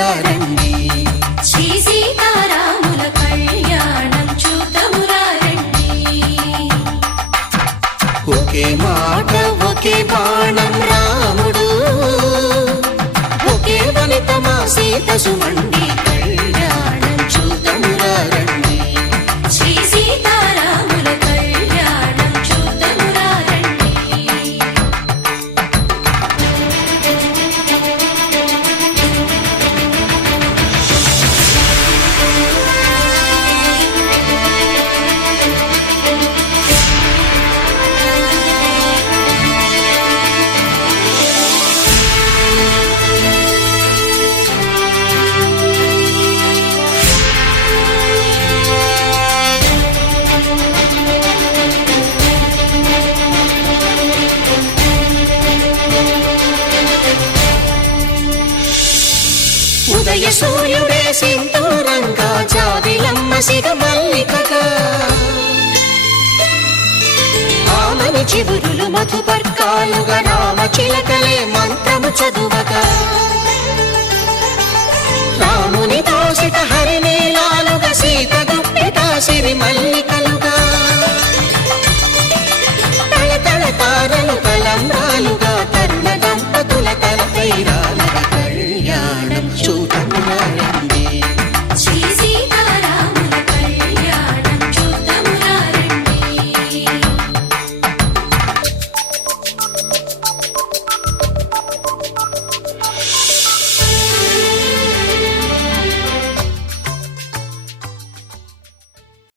చూతమురారండి. శ్రీ సీతారాముల కళ్యాణం చూతమురారండి. ఒకే మాట ఒకే బాణం రాముడు, ఒకే వనిత మా సీత సుమండి కళ్యాణం చూతమురారండి. శ్రీ సీతారాముల కళ్యాణం చూతమురారండి. ఉదయ సూర్యుడే సింధూరంగా, జాబిలమ్మ సిగమల్లికగా, ఆమని చివురులు మధుపర్కాలుగా, రామ చిలకలే మంత్రము చదువగా.